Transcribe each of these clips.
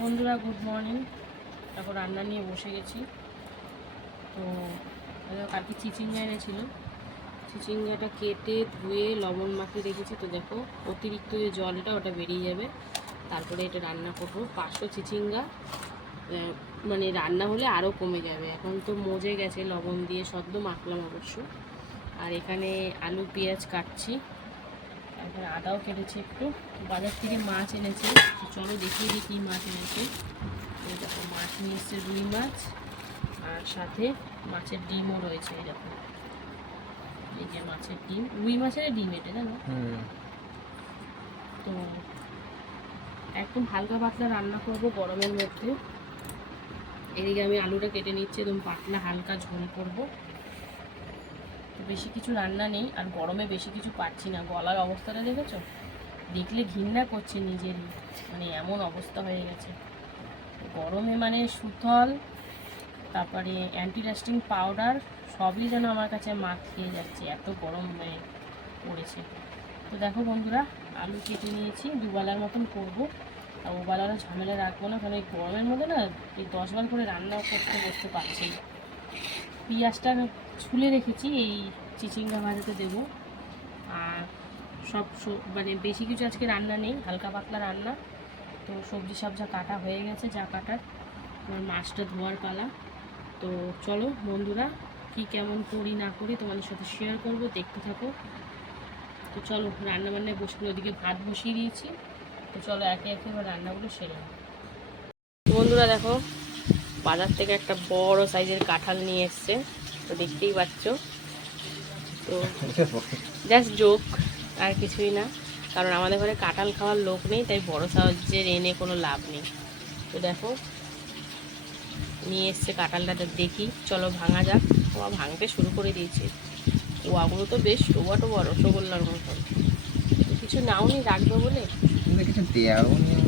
বন্ধুরা good morning. তারপর রান্না নিয়ে বসে গেছি। তো কালকে চিচিঙ্গা এনেছিল, চিচিঙ্গাটা কেটে ধুয়ে লবণ মাখিয়ে রেখেছি। তো দেখো অতিরিক্ত যে জলটা ওটা বেরিয়ে যাবে, তারপরে এটা রান্না করবো। 500 চিচিঙ্গা মানে রান্না হলে আরও কমে যাবে। এখন তো মজে গেছে, লবণ দিয়ে সদ্য মাখলাম অবশ্য। আর এখানে আলু পেঁয়াজ কাটছি, তারপরে আদাও কেটেছি একটু। বাজার থেকে মাছ এনেছে, চলো দেখিয়ে দিই কী মাছ এনেছে। এই দেখো মাছ নিয়ে এসছে, রুই মাছ, আর সাথে মাছের ডিমও রয়েছে। এই দেখো, এই যে মাছের ডিম, রুই মাছের ডিম এটা জানো। তো একদম হালকা পাতলা রান্না করব গরমের মধ্যে। এদিকে আমি আলুটা কেটে নিচ্ছি, একদম পাতলা হালকা ঝোল করব। তো বেশি কিছু রান্না নেই, আর গরমে বেশি কিছু পাচ্ছি না। গলার অবস্থাটা দেখেছো, দেখলে ঘৃণা করছে নিজেরই, মানে এমন অবস্থা হয়ে গেছে গরমে। মানে সুথল, তারপরে অ্যান্টিরাস্টিং পাউডার সবই যেন আমার কাছে মাখ খেয়ে যাচ্ছে, এত গরম পড়েছে। তো দেখো বন্ধুরা, আলু কেটে নিয়েছি, দুবেলার মতন করবো। আর ওবেলারও ঝামেলা রাখবো না, কারণ এই গরমের মধ্যে না এই 10 বার করে রান্না করতে বসতে পারছি না। পেঁয়াজটা ছুলে রেখেছি, এই চিচিঙ্গা ভাজাতে দেবো। আর সব মানে বেশি কিছু আজকে রান্না নেই, হালকা পাতলা রান্না। তো সবজি সবজা কাটা হয়ে গেছে, যা কাটার। আমার মাছটা ধোয়ার পালা। তো চলো বন্ধুরা, কি কেমন করি না করি তোমাদের সাথে শেয়ার করব, দেখতে থাকো। তো চলো রান্না বান্নায় বসে, ওদিকে ভাত বসিয়ে দিয়েছি। তো চলো একে একে এবার রান্নাগুলো সেরে নেব। বন্ধুরা দেখো, বাজার থেকে একটা বড় সাইজের কাঁঠাল নিয়ে এসছে, তো দেখতেই পাচ্ছ। তো জাস্ট জোক, আর কিছুই না। কারণ আমাদের ঘরে কাঁঠাল খাওয়ার লোক নেই, তাই বড় সাইজের এনে কোনো লাভ নেই। তো দেখো নিয়ে এসছে কাঁঠালটা, দেখি চলো ভাঙা যাক। ও ভাঙতে শুরু করে দিয়েছে। ওগুলো তো বেশ টোবা টোবা রসগোল্লার মতন। কিছু নাও নি রাখবে বলে, কিছু দেওয়াও নেই।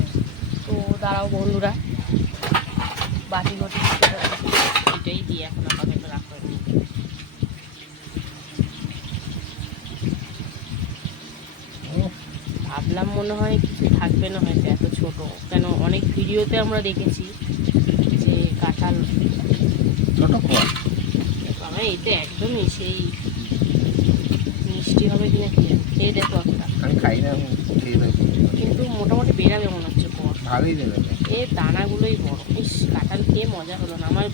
তো দাঁড়াও বন্ধুরা, বাটি ঘটি এটাই দিয়ে এখন আমাকে রাখবে। ভাবলাম মনে হয় কিছু থাকবে না, হয়তো এত ছোট কেন। অনেক ভিডিওতে আমরা দেখেছি যে কাঁঠাল ছোট বাবা, এটা একদমই সেই মিষ্টি হবে কিনা কি জানি। খেয়ে দেখো একটা। আমি খাই না, কিন্তু মোটামুটি বেরাবে মনে হচ্ছে কোয়া। ভালোই দেবে। এর দানাগুলোই বড়। ইস, কাঁঠাল খেয়ে মজা হলো না আমার।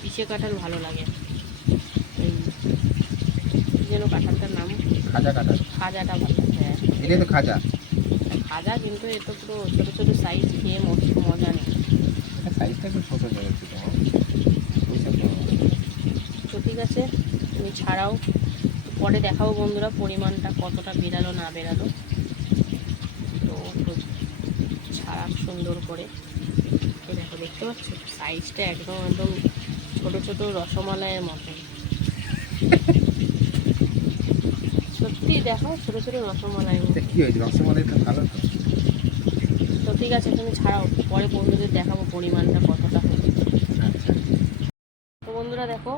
পিষে কাঁঠাল ভালো লাগে। এই যেন কাঁঠালটার নাম, খাজা কাঁঠাল। খাজাটা ভালো লাগে। হ্যাঁ এটাই তো খাজা। খাজা, কিন্তু এ তো পুরো ছোটো ছোটো সাইজ, খেয়ে মজা নেই। সাইজটা একটু ছোটো দেবে। তো ঠিক আছে, তুমি ছাড়াও, পরে দেখাবো বন্ধুরা পরিমাণটা কতটা বেরালো না বেরালো। তো ছাড়া সুন্দর করে দেখো, দেখতে পাচ্ছ সাইজটা একদম একদম ছোটো ছোটো রসমালাইয়ের মতন। সত্যি দেখো, ছোটো ছোটো রসমালাইয়ের মতো। কি হয়েছে, রসমালাইটা ভালো তো। তো ঠিক আছে, তুমি ছাড়াও, পরে বন্ধুদের দেখাবো পরিমাণটা কতটা হয়েছে। আচ্ছা। তো বন্ধুরা দেখো,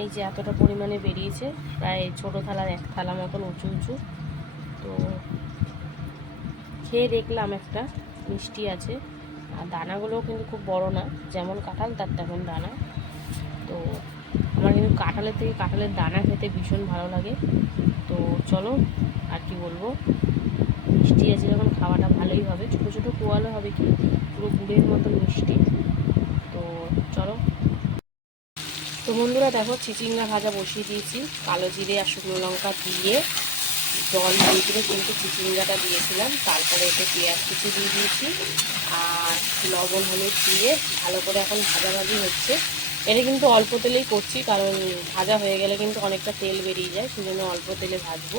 এই যে এতটা পরিমাণে বেরিয়েছে, প্রায় ছোটো থালার এক থালা মতন উঁচু উঁচু। তো খেয়ে দেখলাম, একটা মিষ্টি আছে, আর দানাগুলোও কিন্তু খুব বড় না, যেমন কাঁঠাল তার তেমন দানা। তো আমার কিন্তু কাঁঠালের থেকে কাঁঠালের দানা খেতে ভীষণ ভালো লাগে। তো চলো, আর কি বলবো, মিষ্টি আছে যখন খাওয়াটা ভালোই হবে। ছোটো ছোটো কোয়ালো হবে, কি পুরো গুড়ের মতো মিষ্টি। তো চলো। তো বন্ধুরা দেখো, চিচিঙ্গা ভাজা বসিয়ে দিয়েছি, কালো জিরে আর শুকনো লঙ্কা দিয়ে জল দিয়ে কিন্তু চিচিঙ্গাটা দিয়েছিলাম। তারপরে এতে পেঁয়াজ কুচি দিয়ে দিয়েছি, আর লবণ হলুদ দিয়ে ভালো করে এখন ভাজাভাজি হচ্ছে। এটা কিন্তু অল্প তেলেই করছি, কারণ ভাজা হয়ে গেলে কিন্তু অনেকটা তেল বেরিয়ে যায়, সেজন্য অল্প তেলে ভাজবো।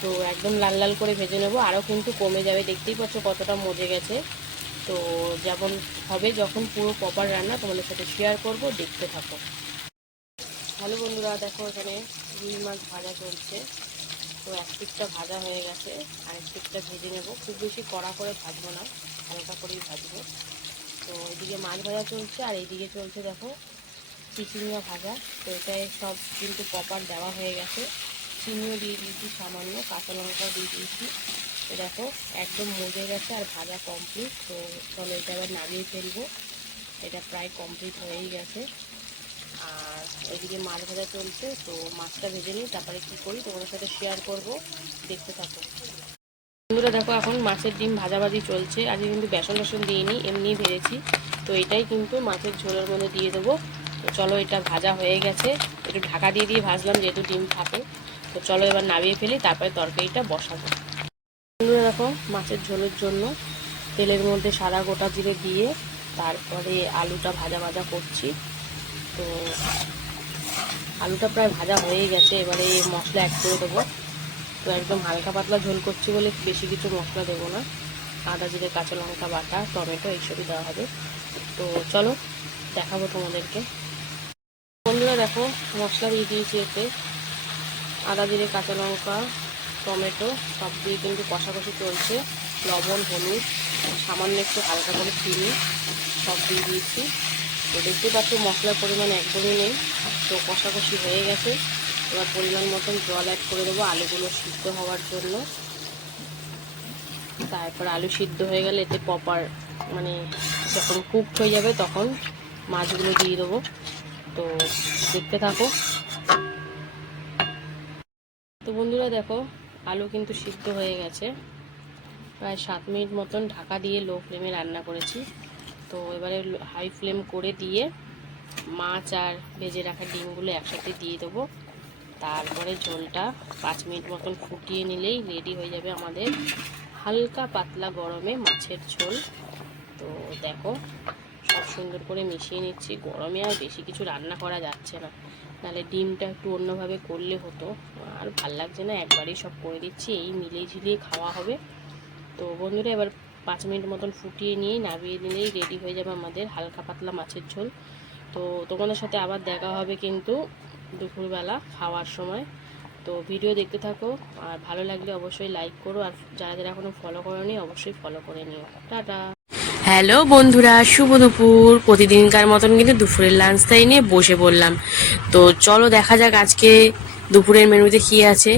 তো একদম লাল লাল করে ভেজে নেবো, আরও কিন্তু কমে যাবে। দেখতেই পাচ্ছ কতটা মজে গেছে। তো যেমন হবে যখন পুরো প্রপার রান্না তোমাদের সাথে শেয়ার করব, দেখতে থাকো। ভালো বন্ধুরা দেখো, এখানে রুই মাছ ভাজা চলছে। তো এক পিঠটা ভাজা হয়ে গেছে, আরেক পিঠটা ভেজে নেব। খুব বেশি কড়া করে ভাজবো না, হালকা করেই ভাজবো। তো এদিকে মাছ ভাজা চলছে, আর এইদিকে চলছে দেখো চিচিঙ্গা ভাজা। তো এটাই সব কিন্তু প্রপার দেওয়া হয়ে গেছে। চিনিও দিয়ে দিয়েছি সামান্য, কাঁচা লঙ্কাও দিয়ে দিয়েছি। দেখো একদম মজে গেছে আর ভাজা কমপ্লিট। তো চলো এটা এবার নামিয়ে ফেলবো। এটা প্রায় কমপ্লিট হয়েই গেছে। আর ওইদিকে মাছ ভাজা চলছে, তো মাছটা ভেজে নিই, তারপরে কী করি তোমাদের সাথে শেয়ার করব, দেখতে থাকো। বন্ধুরা দেখো এখন মাছের ডিম ভাজাভাজি চলছে। আজকে কিন্তু বেসন দিইনি, এমনিই ভেজেছি। তো এটাই কিন্তু মাছের ঝোলের মধ্যে দিয়ে দেবো। তো চলো এটা ভাজা হয়ে গেছে, একটু ঢাকা দিয়ে ভাজলাম যেহেতু ডিম থাকে। তো চলো এবার নামিয়ে ফেলি, তারপরে তরকারিটা বসাবো। বন্ধুরা দেখো মাছের ঝোলের জন্য তেলের মধ্যে সাদা গোটা জিরে দিয়ে তারপরে আলুটা ভাজা ভাজা করছি। তো আলুটা প্রায় ভাজা হয়ে গেছে, এবারে মশলা অ্যাড করে দেবো। তো একদম হালকা পাতলা ঝোল করছি বলে বেশি কিছু মশলা দেবো না। আদা জিরে কাঁচা লঙ্কা বাটা টমেটো এইসবই দেওয়া হবে। তো চলো দেখাবো তোমাদেরকে। বন্ধুরা দেখো মশলা দিয়ে দিয়েছি, এতে আদা জিরে কাঁচা লঙ্কা টমেটো সব দিয়ে কিন্তু কষাকষি চলছে। লবণ হলুদ সামান্য একটু হালকা করে চিনি সব দিয়ে দিয়েছি। তো দেখতে পাচ্ছ মশলার পরিমাণ একদমই নেই। তো কষাকষি হয়ে গেছে, এবার পরিমাণ মতন জল অ্যাড করে দেবো আলুগুলো সিদ্ধ হওয়ার জন্য। তারপর আলু সিদ্ধ হয়ে গেলে এতে প্রপার মানে যখন কুকড হয়ে যাবে তখন মাছগুলো দিয়ে দেবো। তো দেখতে থাকো। তো বন্ধুরা দেখো আলু কিন্তু সিদ্ধ হয়ে গেছে, প্রায় 7 মিনিট মতন ঢাকা দিয়ে লো ফ্লেমে রান্না করেছি। তো এবারে হাই ফ্লেম করে দিয়ে মাছ আর ভেজে রাখা ডিমগুলো একসাথে দিয়ে দেবো। তারপরে ঝোলটা 5 মিনিট মতন ফুটিয়ে নিলেই রেডি হয়ে যাবে আমাদের হালকা পাতলা গরমে মাছের ঝোল। তো দেখো সব সুন্দর করে মিশিয়ে নিচ্ছি। গরমে আর বেশি কিছু রান্না করা যাচ্ছে না, নাহলে ডিমটা একটু অন্যভাবে করলে হতো, আর ভাল লাগছে না, একবারেই সব করে দিচ্ছি, এই মিলিয়ে ঝিলিয়ে খাওয়া হবে। তো বন্ধুরা এবার 5 মিনিট মতন ফুটিয়ে নিয়ে নামিয়ে দিলেই রেডি হয়ে যাবে আমাদের হালকা পাতলা মাছের ঝোল। তো তোমাদের সাথে আবার দেখা হবে কিন্তু দুপুরবেলা খাওয়ার সময়। তো ভিডিও দেখতে থাকো, আর ভালো লাগলে অবশ্যই লাইক করো, আর যারা যারা এখনও ফলো করোনি অবশ্যই ফলো করে নিও। টাটা। হ্যালো বন্ধুরা, শুভ দুপুর। প্রতিদিনকার মতন কিন্তু দুপুরের লাঞ্চ টাইম নিয়ে বসে পড়লাম। তো চলো দেখা যাক আজকে দুপুরের মেনুতে কী আছে।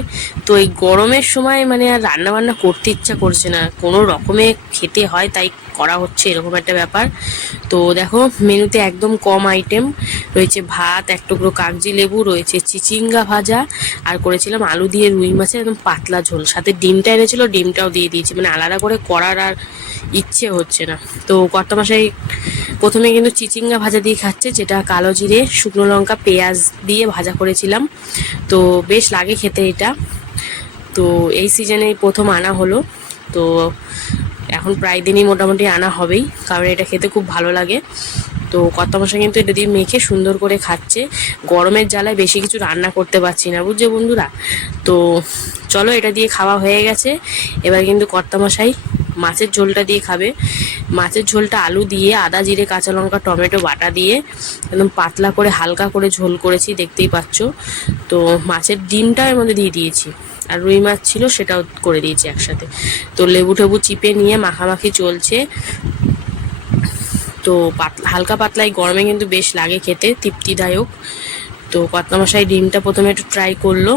তো এই গরমের সময় মানে আর রান্না বান্না করতে ইচ্ছা করছে না, কোনো রকমে খেতে হয় তাই করা হচ্ছে, এরকম একটা ব্যাপার। তো দেখো মেনুতে একদম কম আইটেম রয়েছে। ভাত, এক টুকরো কাগজি লেবু, রয়েছে চিচিঙ্গা ভাজা, আর করেছিলাম আলু দিয়ে রুই মাছের একদম পাতলা ঝোল, সাথে ডিমটা এনেছিল, ডিমটাও দিয়ে দিয়েছি, মানে আলাদা করে করার আর ইচ্ছে হচ্ছে না। তো কর্তামশাই প্রথমে কিন্তু চিচিঙ্গা ভাজা দিয়ে খাচ্ছে, যেটা কালো জিরে শুকনো লঙ্কা পেঁয়াজ দিয়ে ভাজা করেছিলাম। তো বেশ লাগে খেতে এটা। তো এই সিজনে প্রথম আনা হলো। তো এখন প্রায় দিনই মোটামুটি আনা হবেই, কারণ এটা খেতে খুব ভালো লাগে। তো কর্তামশাই কিন্তু এটা দিয়ে মেখে সুন্দর করে খাচ্ছে। গরমের জ্বালায় বেশি কিছু রান্না করতে পারছি না, বুঝছো বন্ধুরা। তো চলো এটা দিয়ে খাওয়া হয়ে গেছে, এবার কিন্তু কর্তামশাই মাছের ঝোলটা দিয়ে খাবে। মাছের ঝোলটা আলু দিয়ে আদা জিরে কাঁচা লঙ্কা টমেটো বাটা দিয়ে একদম পাতলা করে হালকা করে ঝোল করেছি, দেখতেই পাচ্ছ। তো মাছের ডিমটা এর মধ্যে দিয়ে দিয়েছি, আর রুই মাছ ছিল সেটাও করে দিয়েছি একসাথে। তো লেবু টেবু চিপে নিয়ে মাখামাখি চলছে। তো হালকা পাতলা এই গরমে কিন্তু বেশ লাগে খেতে, তৃপ্তিদায়ক। তো কর্তামশাই ডিমটা প্রথমে একটু ট্রাই করলো।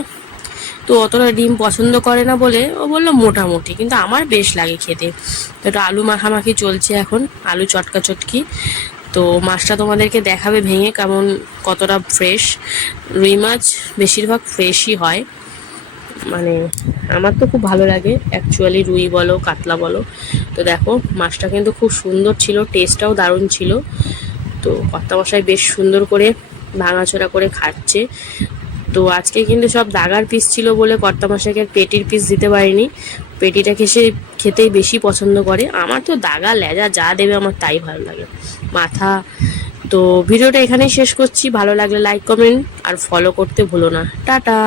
তো অতটা ডিম পছন্দ করে না বলে ও বললো মোটামুটি, কিন্তু আমার বেশ লাগে খেতে। তো একটু আলু মাখামাখি চলছে এখন, আলু চটকা চটকি। তো মাছটা তোমাদেরকে দেখাবে ভেঙে কেমন, কতটা ফ্রেশ। রুই মাছ বেশিরভাগ ফ্রেশই হয়, মানে আমার তো খুব ভালো লাগে অ্যাকচুয়ালি, রুই বলো কাতলা বলো। তো দেখো মাছটা কিন্তু খুব সুন্দর ছিল, টেস্টটাও দারুণ ছিল। তো কর্তামশাই বেশ সুন্দর করে ভাঙাচোরা করে খাচ্ছে। তো আজকে কিন্তু সব দাগার পিস ছিল বলে কর্তামশাইকে পেটির পিস দিতে পারিনি। পেটিটাকে সে খেতেই বেশি পছন্দ করে, আমার তো দাগা লেজা যা দেবে আমার তাই ভালো লাগে, মাথা। তো ভিডিওটা এখানেই শেষ করছি, ভালো লাগলে লাইক কমেন্ট আর ফলো করতে ভুলো না। টাটা।